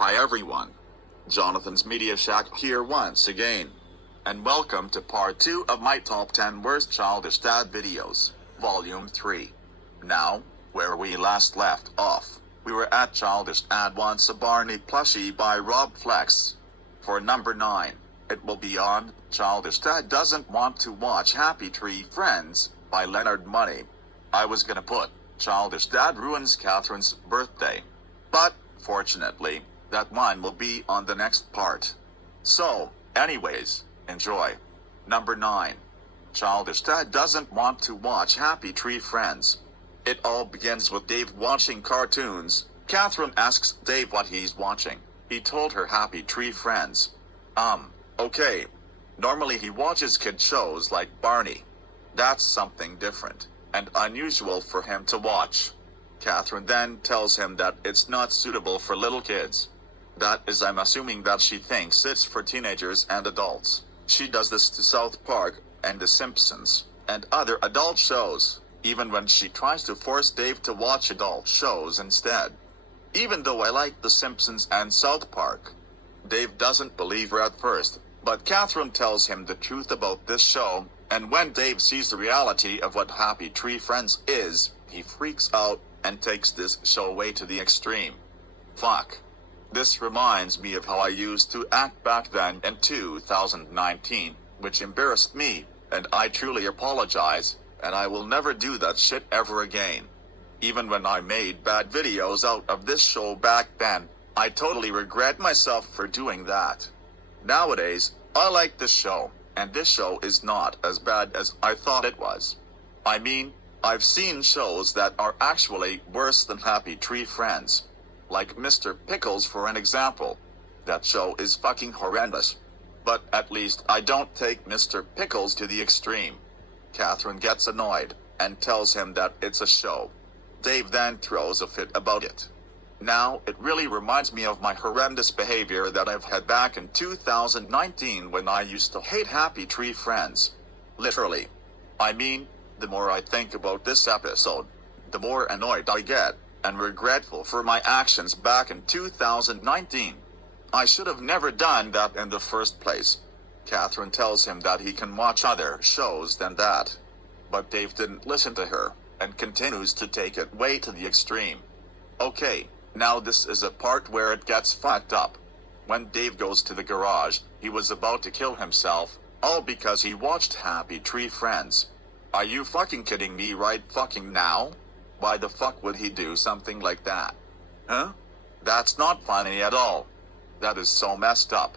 Hi everyone, Jonathan's Media Shack here once again. And welcome to part 2 of my top 10 worst childish dad videos, volume 3. Now, where we last left off, we were at Childish Dad Wants a Barney Plushie by Rob Flex. For number 9, it will be on Childish Dad Doesn't Want to Watch Happy Tree Friends by Leonard Money. I was gonna put Childish Dad Ruins Catherine's Birthday, but fortunately, that one will be on the next part. So, anyways, enjoy. Number 9. Childish Dad Doesn't Want to Watch Happy Tree Friends. It all begins with Dave watching cartoons. Catherine asks Dave what he's watching. He told her Happy Tree Friends. Okay. Normally he watches kid shows like Barney. That's something different and unusual for him to watch. Catherine then tells him that it's not suitable for little kids. That is, I'm assuming that she thinks it's for teenagers and adults. She does this to South Park and The Simpsons and other adult shows, even when she tries to force Dave to watch adult shows instead. Even though I like The Simpsons and South Park, Dave doesn't believe her at first, but Catherine tells him the truth about this show, and when Dave sees the reality of what Happy Tree Friends is, he freaks out and takes this show way to the extreme. Fuck. This reminds me of how I used to act back then in 2019, which embarrassed me, and I truly apologize, and I will never do that shit ever again. Even when I made bad videos out of this show back then, I totally regret myself for doing that. Nowadays, I like this show, and this show is not as bad as I thought it was. I mean, I've seen shows that are actually worse than Happy Tree Friends. Like Mr. Pickles for an example. That show is fucking horrendous. But at least I don't take Mr. Pickles to the extreme. Catherine gets annoyed and tells him that it's a show. Dave then throws a fit about it. Now, it really reminds me of my horrendous behavior that I've had back in 2019 when I used to hate Happy Tree Friends. Literally. I mean, the more I think about this episode, the more annoyed I get, and regretful for my actions back in 2019. I should have never done that in the first place. Catherine tells him that he can watch other shows than that. But Dave didn't listen to her, and continues to take it way to the extreme. Okay, now this is a part where it gets fucked up. When Dave goes to the garage, he was about to kill himself, all because he watched Happy Tree Friends. Are you fucking kidding me right fucking now? Why the fuck would he do something like that? Huh? That's not funny at all. That is so messed up.